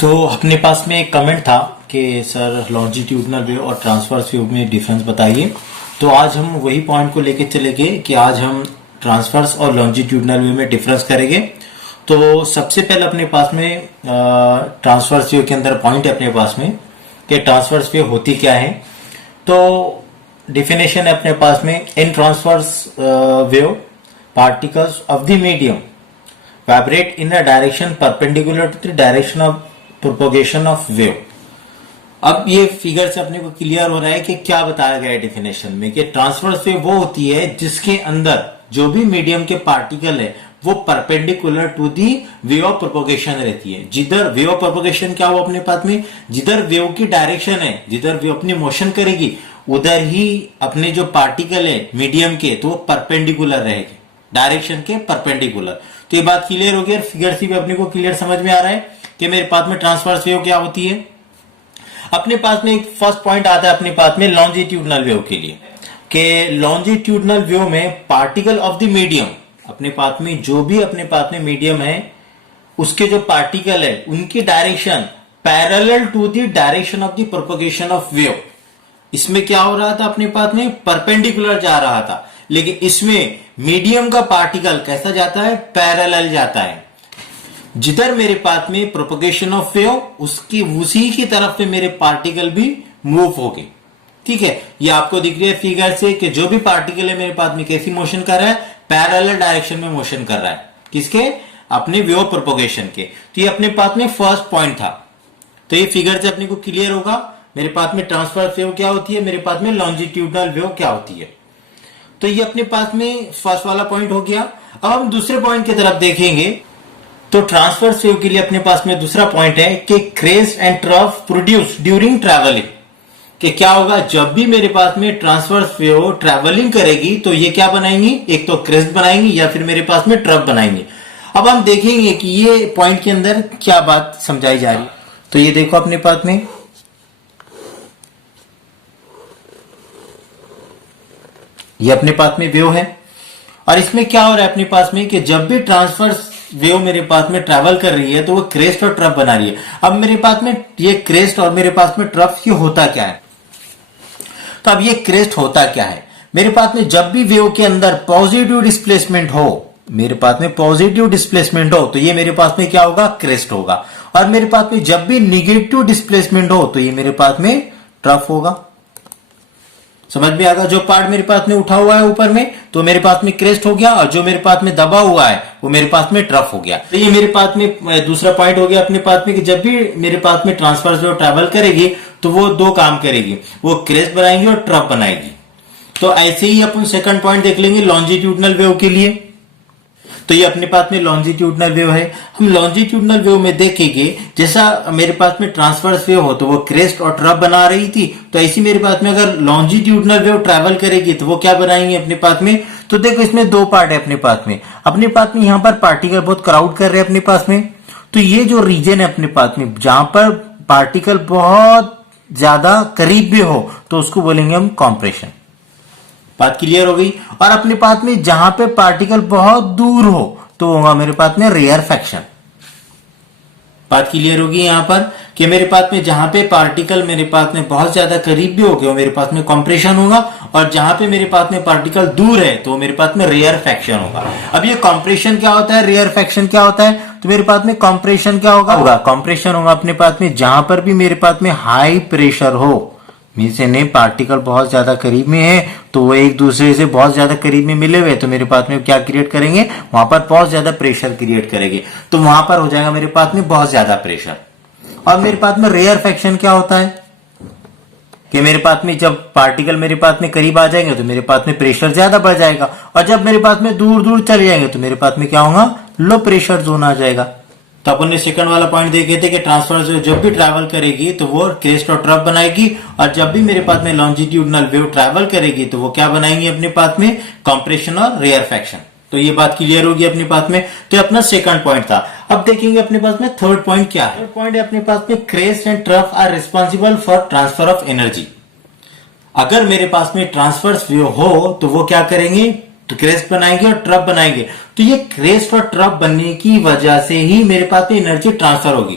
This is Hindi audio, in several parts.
तो अपने पास में एक कमेंट था कि सर लॉन्जिट्यूडनल वेव और ट्रांसवर्स वेव में डिफरेंस बताइए। तो आज हम वही पॉइंट को लेके चलेंगे कि आज हम ट्रांसवर्स और लॉन्जिट्यूडनल वेव में डिफरेंस करेंगे। तो सबसे पहले अपने पास में ट्रांसवर्स वेव के अंदर पॉइंट है अपने पास में कि ट्रांसवर्स वेव होती क्या है। तो डिफिनेशन है अपने पास में, in transverse wave particles of the medium vibrate in a direction perpendicular to the direction of propagation of wave. अब ये फिगर से अपने को क्लियर हो रहा है कि क्या बताया गया है डिफिनेशन में कि ट्रांसवर्स वेव वो होती है जिसके अंदर जो भी मीडियम के पार्टिकल है वो perpendicular to the way of propagation रहती है। जिधर वे ऑफ प्रोपोगेशन क्या हुआ अपने पास में, जिधर वेव की डायरेक्शन है, जिधर वेव अपनी मोशन करेगी उधर ही अपने जो पार्टिकल है मीडियम के तो वो परपेंडिकुलर रहेगी, डायरेक्शन के परपेंडिकुलर। तो ये बात क्लियर हो गई। फिगर सी भी अपने को क्लियर समझ में आ रहा है कि मेरे पास में ट्रांसवर्स वेव क्या होती है। अपने पास में एक फर्स्ट पॉइंट आता है अपने पास में लॉन्जिट्यूडनल वेव के लिए कि लॉन्जिट्यूडनल वेव में पार्टिकल ऑफ द मीडियम, अपने पास में जो भी अपने पास में मीडियम है उसके जो पार्टिकल है उनकी direction parallel to the direction of the propagation of wave. इसमें क्या हो रहा था अपने पास में, परपेंडिकुलर जा रहा था, लेकिन इसमें मीडियम का पार्टिकल कैसा जाता है, पैरेलल जाता है। जिधर मेरे पास में प्रोपगेशन ऑफ वेव उसकी उसी की तरफ से मेरे पार्टिकल भी मूव हो गए। ठीक है, ये आपको दिख रही है फिगर से कि जो भी पार्टिकल है मेरे पास में कैसी मोशन कर रहा है, पैरेलल डायरेक्शन में मोशन कर रहा है। किसके, अपने वेव प्रोपगेशन के। तो ये अपने पास में फर्स्ट पॉइंट था। तो ये फिगर से अपने को क्लियर होगा मेरे पास में ट्रांसवर्स वेव क्या होती है, मेरे पास में लॉन्जिट्यूडनल वेव क्या होती है। तो ये अपने पास में फर्स्ट वाला पॉइंट हो गया। अब हम दूसरे पॉइंट की तरफ देखेंगे। तो ट्रांसवर्स वेव के लिए अपने पास में दूसरा पॉइंट है कि crest and trough produce during travelling. कि क्या होगा, जब भी मेरे पास में ट्रांसवर्स वेव ट्रैवलिंग करेगी तो ये क्या बनाएंगी, एक तो क्रेस्ट बनाएंगी या फिर मेरे पास में ट्रफ बनाएंगी। अब हम देखेंगे कि ये पॉइंट के अंदर क्या बात समझाई जा रही है। तो ये देखो अपने पास में ये अपने पास में वेव है और इसमें क्या हो रहा है अपने पास में कि जब भी ट्रांसवर्स वेव मेरे पास में ट्रैवल कर रही है तो वो क्रेस्ट और ट्रफ बना रही है। अब मेरे पास में ये क्रेस्ट और मेरे पास में ट्रफ ये होता क्या है। तो अब ये क्रेस्ट होता क्या है, मेरे पास में जब भी वेव के अंदर पॉजिटिव डिस्प्लेसमेंट हो, मेरे पास में पॉजिटिव डिस्प्लेसमेंट हो तो ये मेरे पास में क्या होगा, क्रेस्ट होगा। और मेरे पास में जब भी निगेटिव डिस्प्लेसमेंट हो तो ये मेरे पास में ट्रफ होगा। समझ में आएगा, जो पार्ट मेरे पास में उठा हुआ है ऊपर में तो मेरे पास में क्रेस्ट हो गया और जो मेरे पास में दबा हुआ है वो मेरे पास में ट्रफ हो गया। तो ये मेरे पास में दूसरा पॉइंट हो गया अपने पास में कि जब भी मेरे पास में ट्रांसवर्स वेव ट्रैवल करेगी तो वो दो काम करेगी, वो क्रेस्ट बनाएगी और ट्रफ बनाएगी। तो ऐसे ही अपन सेकंड पॉइंट देख लेंगे लॉन्जिट्यूडनल वेव के लिए। तो ये अपने पास में लॉन्जिट्यूडनल वेव है। हम लॉन्जिट्यूडनल वेव में देखेंगे जैसा मेरे पास में ट्रांसवर्स वेव हो तो वो क्रेस्ट और ट्रफ बना रही थी, तो ऐसी मेरे पास में अगर लॉन्जिट्यूडनल वेव ट्रैवल करेगी तो वो क्या बनाएंगे अपने पास में। तो देखो इसमें दो पार्ट है अपने पास में यहाँ पर पार्टिकल बहुत क्राउड कर रहे हैं अपने पास में। तो ये जो रीजन है अपने पास में जहां पर पार्टिकल बहुत ज्यादा करीब भी हो तो उसको बोलेंगे हम कॉम्प्रेशन। बात क्लियर हो गई। और अपने पास में जहां पे पार्टिकल बहुत दूर हो तो होगा मेरे पास में रेयर फैक्शन। बात क्लियर होगी यहां पर कि मेरे पास में जहां पे पार्टिकल मेरे पास में बहुत ज्यादा करीब भी हो गए मेरे पास में कॉम्प्रेशन होगा और जहां पे मेरे पास में पार्टिकल दूर है तो मेरे पास में रेयर फैक्शन होगा। अब ये कॉम्प्रेशन क्या होता है, रेयर फैक्शन क्या होता है, तो मेरे पास में कॉम्प्रेशन क्या होगा, कॉम्प्रेशन होगा अपने पास में जहां पर भी मेरे पास में हाई प्रेशर हो, मीन्स यानी पार्टिकल बहुत ज्यादा करीब में है तो वो एक दूसरे से बहुत ज्यादा करीब में मिले हुए तो मेरे पास में क्या क्रिएट करेंगे, वहां पर बहुत ज्यादा प्रेशर क्रिएट करेंगे तो वहां पर हो जाएगा मेरे पास में बहुत ज्यादा प्रेशर। और मेरे पास में रेयर फैक्शन क्या होता है कि मेरे पास में जब पार्टिकल मेरे पास में करीब आ जाएंगे तो मेरे पास में प्रेशर ज्यादा बढ़ जाएगा और जब मेरे पास में दूर दूर चले जाएंगे तो मेरे पास में क्या होगा, लो प्रेशर जोन आ जाएगा। तो अपन ने सेकंड वाला पॉइंट देखे थे कि ट्रांसवर्स वेव जब भी ट्रैवल करेगी तो वो क्रेस्ट और ट्रफ बनाएगी और जब भी मेरे पास में लॉन्जिट्यूडनल वेव ट्रैवल करेगी तो वो क्या बनाएंगे अपने पास में, कॉम्प्रेशन और रेयर फैक्शन। तो ये बात क्लियर होगी अपने पास में। तो अपना सेकंड पॉइंट था। अब देखेंगे अपने पास में थर्ड पॉइंट क्या है। थर्ड पॉइंट है अपने पास में crest and trough are responsible for transfer of energy. अगर मेरे पास में ट्रांसवर्स वेव हो तो वो क्या करेंगे, तो क्रेस्ट बनाएंगे और ट्रफ बनाएंगे। तो ये क्रेस्ट और ट्रफ बनने की वजह से ही मेरे पास में एनर्जी ट्रांसफर होगी।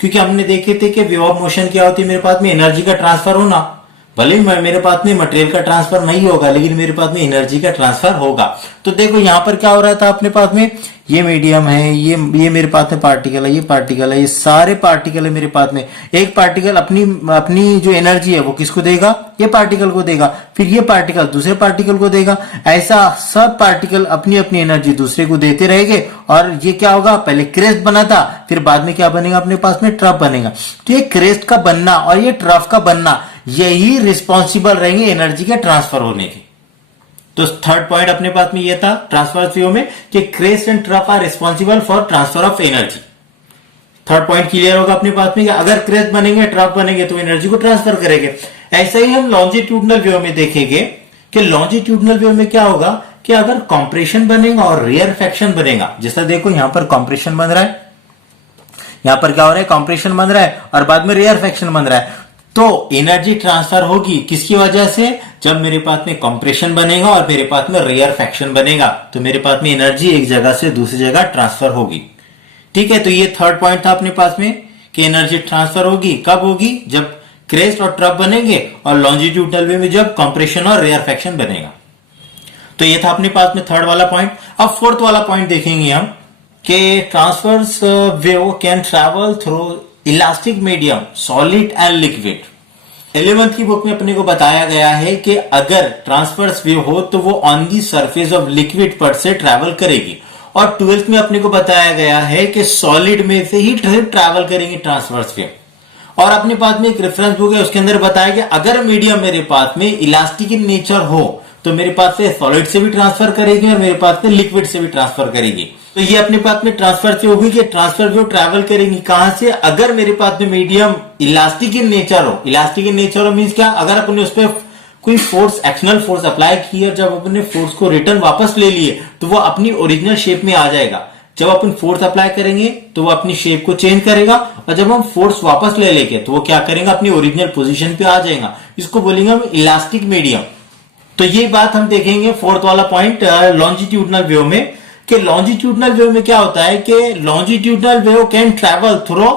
क्योंकि हमने देखे थे कि वेव ऑफ मोशन क्या होती है, मेरे पास में एनर्जी का ट्रांसफर होना। भले ही मेरे पास में मटेरियल का ट्रांसफर नहीं होगा, लेकिन मेरे पास में एनर्जी का ट्रांसफर होगा। तो देखो यहां पर क्या हो रहा था अपने पास में, ये मीडियम है, ये मेरे पास में पार्टिकल है, ये पार्टिकल है, ये सारे पार्टिकल है मेरे पास में। एक पार्टिकल अपनी अपनी जो एनर्जी है वो किसको देगा, ये पार्टिकल को देगा, फिर ये पार्टिकल दूसरे पार्टिकल को देगा। ऐसा सब पार्टिकल अपनी अपनी एनर्जी दूसरे को देते रहेंगे और ये क्या होगा, पहले क्रेस्ट बना था, फिर बाद में क्या बनेगा अपने पास में, ट्रफ बनेगा। तो ये क्रेस्ट का बनना और ये ट्रफ का बनना, यही रिस्पॉन्सिबल रहेंगे एनर्जी के ट्रांसफर होने के। तो थर्ड पॉइंट अपने पास में ये था ट्रांसफर व्यू में कि crest and trough are responsible for transfer of energy. Third point clear होगा अपने पास में कि अगर क्रेस्ट बनेंगे, ट्रफ बनेंगे तो एनर्जी को ट्रांसफर करेंगे। ऐसा ही हम लॉन्जिट्यूडनल व्यू में देखेंगे कि लॉन्जिट्यूडनल व्यू में क्या होगा कि अगर कॉम्प्रेशन बनेगा और रेयरफेक्शन बनेगा, जैसा देखो यहां पर कॉम्प्रेशन बन रहा है, यहां पर क्या हो रहा है, कॉम्प्रेशन बन रहा है और बाद में रेयरफेक्शन बन रहा है। तो एनर्जी ट्रांसफर होगी किसकी वजह से, जब मेरे पास में कंप्रेशन बनेगा और मेरे पास में रेयरफेक्शन बनेगा, तो मेरे पास में एनर्जी एक जगह से दूसरी जगह ट्रांसफर होगी। ठीक है, तो ये थर्ड पॉइंट था अपने पास में कि एनर्जी ट्रांसफर होगी, कब होगी, जब क्रेस्ट और ट्रफ बनेंगे और लॉन्जिट्यूडनल वे में जब कंप्रेशन और रेयरफेक्शन बनेगा। तो ये था अपने पास में थर्ड वाला पॉइंट। अब फोर्थ वाला पॉइंट देखेंगे हम कि transverse wave can travel through elastic medium, solid and liquid. 11th की बुक में अपने को बताया गया है कि अगर ट्रांसवर्स वेव हो तो वो on the surface of liquid पर से ट्रैवल करेगी, और 12th में अपने को बताया गया है कि सॉलिड में से ही ट्रैवल करेंगी ट्रांसवर्स वेव। और अपने पास में एक रेफरेंस बुक है, उसके अंदर बताया कि अगर मीडियम मेरे पास में इलास्टिक इन नेचर हो तो मेरे पास से सॉलिड से भी ट्रांसफर करेगी और मेरे पास में लिक्विड से भी ट्रांसफर करेगी। तो ये अपने पास में ट्रांसफर से होगी कि ट्रांसफर वेव ट्रैवल करेंगी कहां से, अगर मेरे पास में मीडियम इलास्टिक इन नेचर हो। इलास्टिक इन नेचर हो मींस क्या, अगर अपने उस पर कोई फोर्स, एक्शनल फोर्स अप्लाई की और जब अपने फोर्स को रिटर्न वापस ले लिए तो वो अपनी ओरिजिनल शेप में आ जाएगा। जब अपन फोर्स अप्लाई करेंगे तो वो अपनी शेप को चेंज करेगा, और जब हम फोर्स वापस ले लेंगे तो वो क्या करेगा, अपनी ओरिजिनल पोजीशन पे आ जाएगा। इसको बोलेंगे हम इलास्टिक मीडियम। तो ये बात हम देखेंगे फोर्थ वाला पॉइंट लॉन्जिट्यूडनल वेव में, कि लॉन्जिट्यूडनल वेव में क्या होता है कि longitudinal wave can travel through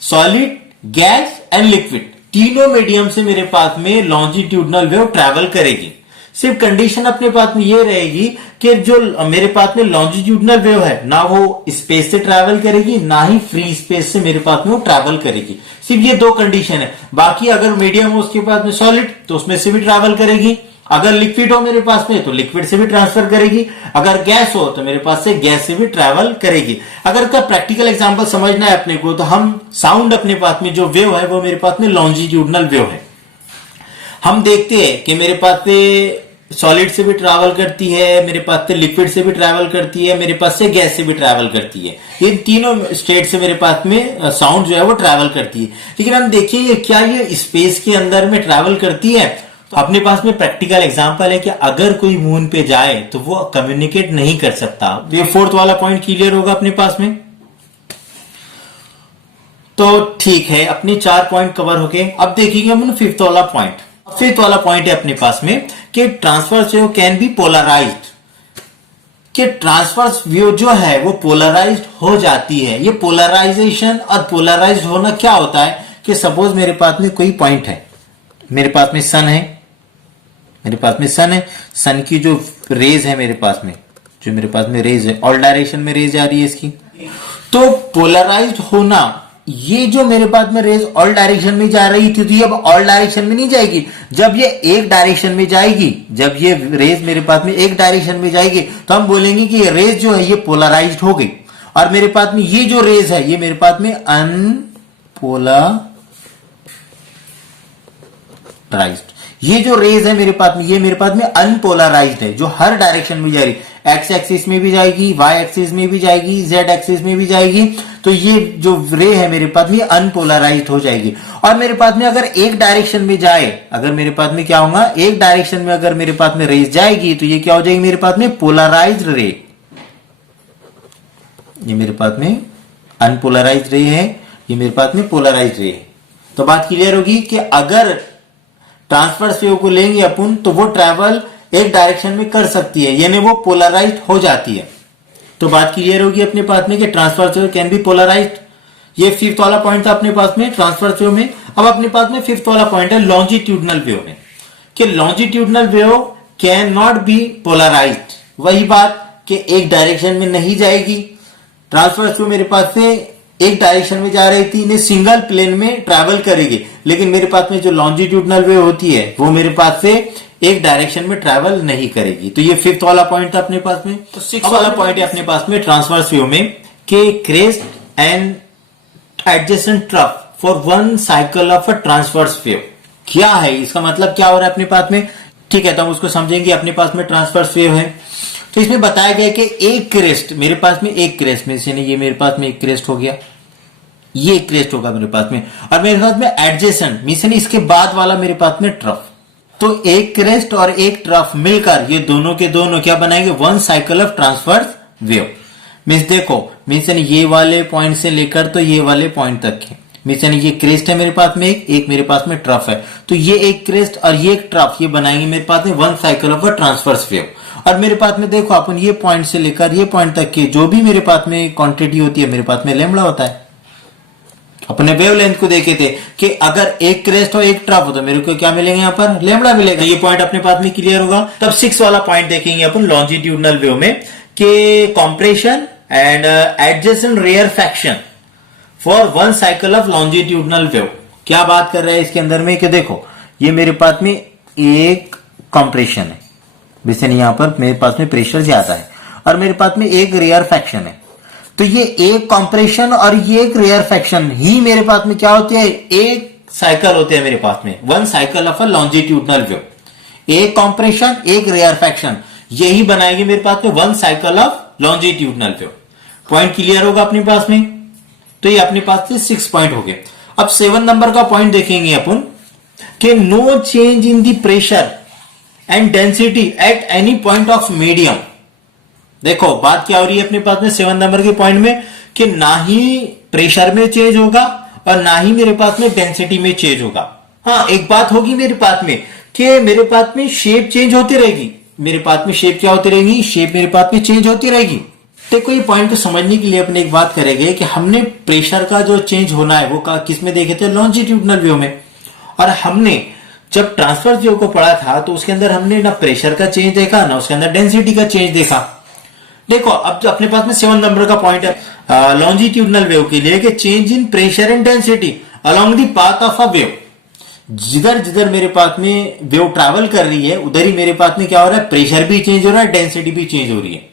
solid, gas and liquid. तीनों मीडियम से मेरे पास में लॉन्जिट्यूडनल वेव ट्रैवल करेगी। सिर्फ कंडीशन अपने पास में ये रहेगी कि जो मेरे पास में लॉन्जिट्यूडनल वेव है ना वो स्पेस से ट्रैवल करेगी, ना ही फ्री स्पेस से मेरे पास में वो ट्रैवल करेगी। सिर्फ ये दो कंडीशन है। बाकी अगर मीडियम हो उसके पास में सॉलिड तो उसमें से भी ट्रैवल करेगी, अगर लिक्विड हो मेरे पास में तो लिक्विड से भी ट्रांसफर करेगी, अगर गैस हो तो मेरे पास से गैस से भी ट्रैवल करेगी। अगर का प्रैक्टिकल एग्जांपल समझना है अपने को, तो हम साउंड अपने पास में जो वेव है वो मेरे पास में लॉन्जिट्यूडनल वेव है। हम देखते हैं कि मेरे पास से सॉलिड से भी ट्रैवल करती है, मेरे पास से लिक्विड से भी ट्रैवल करती है, मेरे पास से गैस से भी ट्रैवल करती है। ये तीनों स्टेट से मेरे पास में साउंड जो है वो ट्रैवल करती है। लेकिन हम देखिए क्या ये स्पेस के अंदर में ट्रैवल करती है। तो अपने पास में प्रैक्टिकल एग्जांपल है कि अगर कोई मून पे जाए तो वो कम्युनिकेट नहीं कर सकता। ये फोर्थ वाला पॉइंट क्लियर होगा अपने पास में। तो ठीक है, अपने 4 पॉइंट कवर हो गए। अब देखेंगे हम फिफ्थ वाला पॉइंट। फिफ्थ वाला पॉइंट है अपने पास में कि transverse wave can be polarized, कि ट्रांसवर्स वेव जो है वो पोलराइज्ड हो जाती है। ये पोलराइजेशन और पोलराइज्ड होना क्या होता है कि सपोज मेरे पास में कोई पॉइंट है, मेरे पास में सन है, मेरे पास में सन है, सन की जो रेज है मेरे पास में, जो मेरे पास में रेज है, ऑल डायरेक्शन में रेज आ रही है इसकी। तो पोलराइज्ड होना, ये जो मेरे पास में रेज ऑल डायरेक्शन में जा रही थी तो ये अब ऑल डायरेक्शन में नहीं जाएगी। जब ये एक डायरेक्शन में जाएगी, जब ये रेज मेरे पास में एक डायरेक्शन में जाएगी तो हम बोलेंगे कि ये रेज जो है ये पोलराइज्ड हो गई। और मेरे पास में ये जो रेज है ये मेरे पास में अनपोलराइज्ड। ये जो रेज है मेरे पास में, ये मेरे पास में अनपोलराइज्ड है, जो हर डायरेक्शन में जा रही, एक्स एक्सिस में भी जाएगी, वाई एक्सिस में भी जाएगी, जेड एक्सिस में भी जाएगी। तो ये जो रे है मेरे पास में अनपोलराइज्ड हो जाएगी। और मेरे पास में अगर एक डायरेक्शन में जाए, अगर मेरे पास में क्या होगा, एक डायरेक्शन में अगर मेरे पास में रेज जाएगी तो ये क्या हो जाएगी मेरे पास में पोलराइज्ड रे। ये मेरे पास में अनपोलराइज्ड रे है, ये मेरे पास में पोलराइज्ड रे है। तो बात क्लियर होगी कि अगर ट्रांसवर्स वेव को लेंगे अपन तो वो ट्रैवल एक डायरेक्शन में कर सकती है, यानी वो पोलराइज्ड हो जाती है। तो बात क्लियर होगी अपने पास में कि transverse wave can be polarized. ये फिफ्थ वाला पॉइंट था अपने पास में ट्रांसवर्स वेव में। अब अपने पास में फिफ्थ वाला पॉइंट है लॉन्जिट्यूडनल वेव में, कि longitudinal wave can not be polarized. वही बात कि एक डायरेक्शन में नहीं जाएगी। ट्रांसवर्स वेव मेरे पास से एक डायरेक्शन में जा रही थी, इन्हें सिंगल प्लेन में ट्रैवल करेगी, लेकिन मेरे पास में जो लॉन्जिट्यूडनल वेव होती है वो मेरे पास से एक डायरेक्शन में ट्रैवल नहीं करेगी। तो ये फिफ्थ वाला पॉइंट था अपने पास में। तो सिक्स वाला पॉइंट है अपने पास में ट्रांसवर्स वेव में कि crest and adjacent trough for one cycle of a transverse wave. क्या है इसका मतलब, क्या हो रहा है अपने पास में? ठीक है, तो हम उसको समझेंगे। अपने पास में ट्रांसवर्स वेव है, तो इसमें बताया गया कि एक क्रेस्ट मेरे पास में, एक क्रेस्ट में से ये मेरे पास में एक क्रेस्ट हो गया, ये एक क्रेस्ट होगा मेरे पास में, और मेरे पास में एडजेसेंट मीन इसके बाद वाला मेरे पास में ट्रफ। तो एक क्रेस्ट और एक ट्रफ मिलकर ये दोनों के दोनों क्या बनाएंगे? One cycle of transverse wave. Means देखो, मीन्स ये वाले पॉइंट से लेकर तो ये वाले पॉइंट तक है। मीन्स ये क्रेस्ट है मेरे पास में, एक मेरे पास में ट्रफ है, तो ये एक क्रेस्ट और ये एक ट्रफ, ये बनाएंगे मेरे पास में one cycle of a transverse wave. और मेरे पास में देखो अपन ये पॉइंट से लेकर ये पॉइंट तक की जो भी मेरे पास में क्वांटिटी होती है, मेरे पास में लैम्बडा होता है। अपने वेवलेंथ को देखे थे कि अगर एक क्रेस्ट हो एक ट्रफ हो तो मेरे को क्या मिलेंगे? यहाँ पर लैम्बडा मिलेगा। ये पॉइंट अपने पास में क्लियर होगा। तब सिक्स वाला पॉइंट देखेंगे अपन लॉन्जिट्यूडनल वेव में कि compression and adjacent rarefaction for one cycle of longitudinal wave. क्या बात कर रहा है इसके अंदर में कि देखो ये मेरे पास में एक कॉम्प्रेशन है, वैसे यहां पर मेरे पास में प्रेशर ज्यादा है, और मेरे पास में एक रेयरफैक्शन है। तो ये एक कॉम्प्रेशन और ये एक रेयरफैक्शन ही मेरे पास में क्या होती है? एक साइकिल होते हैं मेरे पास में, one cycle of a longitudinal wave. एक कॉम्प्रेशन एक रेयरफैक्शन, यही बनाएगी मेरे पास में one cycle of longitudinal wave. Point clear होगा अपने पास में। तो ये अपने पास से 6 पॉइंट हो गए। अब 7 नंबर का पॉइंट देखेंगे अपन कि no change in the pressure and density at any point of medium. देखो बात क्या हो रही है अपने पास में 7 नंबर के पॉइंट में कि ना ही प्रेशर में चेंज होगा और ना ही मेरे पास में डेंसिटी में चेंज होगा। हाँ, एक बात होगी मेरे पास में कि मेरे पास में शेप चेंज होती रहेगी। मेरे पास में शेप क्या होती रहेगी? शेप मेरे पास में चेंज होती रहेगी। देखो ये पॉइंट को समझने के लिए अपने एक बात करेंगे कि हमने प्रेशर का जो चेंज होना है वो किस में देखे थे? लॉन्जिट्यूडनल वेव में। और हमने जब ट्रांसवर्स वेव को पढ़ा था तो उसके अंदर हमने ना प्रेशर का चेंज देखा ना उसके अंदर डेंसिटी का चेंज देखा। देखो अब जो अपने पास में 7 नंबर का पॉइंट है लॉन्जिट्यूडनल वेव के लिए कि change in pressure and density along the path of a wave. जिधर जिधर मेरे पास में वेव ट्रैवल कर रही है उधर ही मेरे पास में क्या हो रहा है? प्रेशर भी चेंज हो रहा है, डेंसिटी भी चेंज हो रही है।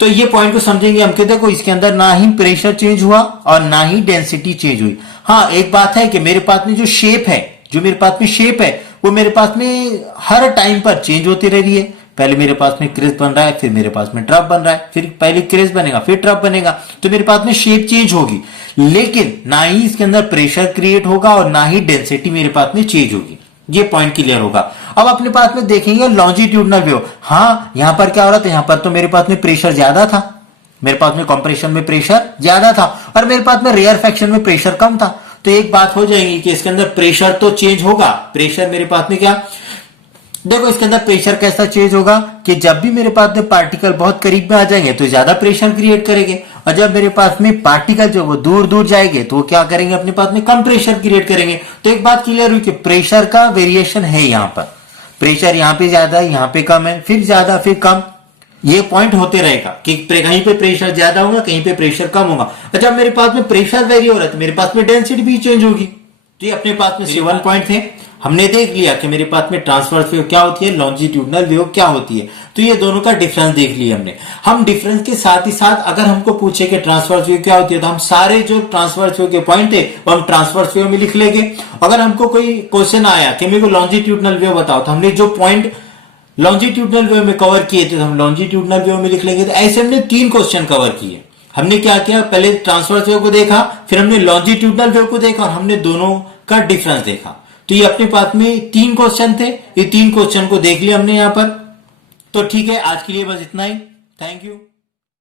तो ये पॉइंट को समझेंगे हम कि देखो इसके अंदर ना ही प्रेशर चेंज हुआ और ना ही डेंसिटी चेंज हुई। हाँ, एक बात है कि मेरे पास में जो शेप है, जो मेरे पास में शेप है वो मेरे पास में हर टाइम पर चेंज होती रह रही है। पहले मेरे पास में क्रेस्ट बन रहा है, फिर मेरे पास में ट्रफ बन रहा है, फिर पहले क्रेस्ट बनेगा फिर ट्रफ बनेगा, तो मेरे पास में शेप चेंज होगी, लेकिन ना ही इसके अंदर प्रेशर क्रिएट होगा और ना ही डेंसिटी मेरे पास में चेंज होगी। ये पॉइंट क्लियर होगा। अब अपने पास में देखेंगे लॉन्जिट्यूडनल वेव। हाँ, यहां पर क्या हो रहा था? यहां पर तो मेरे पास में प्रेशर ज्यादा था, मेरे पास में कंप्रेशन में प्रेशर ज्यादा था और मेरे पास में रेयरफैक्शन में प्रेशर कम था। तो एक बात हो जाएगी कि इसके अंदर प्रेशर तो चेंज होगा। प्रेशर मेरे पास में क्या, देखो इसके अंदर प्रेशर कैसा चेंज होगा कि जब भी मेरे पास में पार्टिकल बहुत करीब में आ जाएंगे तो ज्यादा प्रेशर क्रिएट करेंगे, और जब मेरे पास में पार्टिकल जो वो दूर दूर जाएंगे तो वो क्या करेंगे? अपने पास में कम प्रेशर क्रिएट करेंगे। तो एक बात क्लियर हुई कि प्रेशर का वेरिएशन है। यहाँ पर प्रेशर यहाँ पे ज्यादा है, यहाँ पे कम है, फिर ज्यादा फिर कम, ये पॉइंट होते रहेगा कि कहीं पे प्रेशर ज्यादा होगा कहीं पे प्रेशर कम होगा। जब मेरे पास में प्रेशर वेरी हो रहा है तो मेरे पास में डेंसिटी भी चेंज होगी। तो ये अपने पास में 7 पॉइंट थे। हमने देख लिया कि मेरे पास में ट्रांसवर्स वेव क्या होती है, लॉन्जिट्यूडनल वेव क्या होती है। तो ये दोनों का डिफरेंस देख लिया हमने। हम डिफरेंस के साथ ही साथ अगर हमको पूछे कि ट्रांसवर्स वेव क्या होती है तो हम सारे जो ट्रांसवर्स वेव के पॉइंट थे वो हम ट्रांसवर्स वेव में लिख लेंगे। अगर हमको कोई क्वेश्चन आया कि मेरे को लॉन्जिट्यूडनल वेव बताओ तो हमने जो पॉइंट लॉन्जिट्यूडनल वेव में कवर किए थे तो हम लॉन्जिट्यूडनल वेव में लिख लेंगे। तो ऐसे हमने 3 क्वेश्चन कवर किए। हमने क्या किया? पहले ट्रांसवर्स वेव को देखा, फिर हमने लॉन्जिट्यूडनल वेव को देखा और हमने दोनों का डिफरेंस देखा। तो ये अपने पास में 3 क्वेश्चन थे। ये 3 क्वेश्चन को देख लिया हमने यहां पर। तो ठीक है, आज के लिए बस इतना ही। Thank you.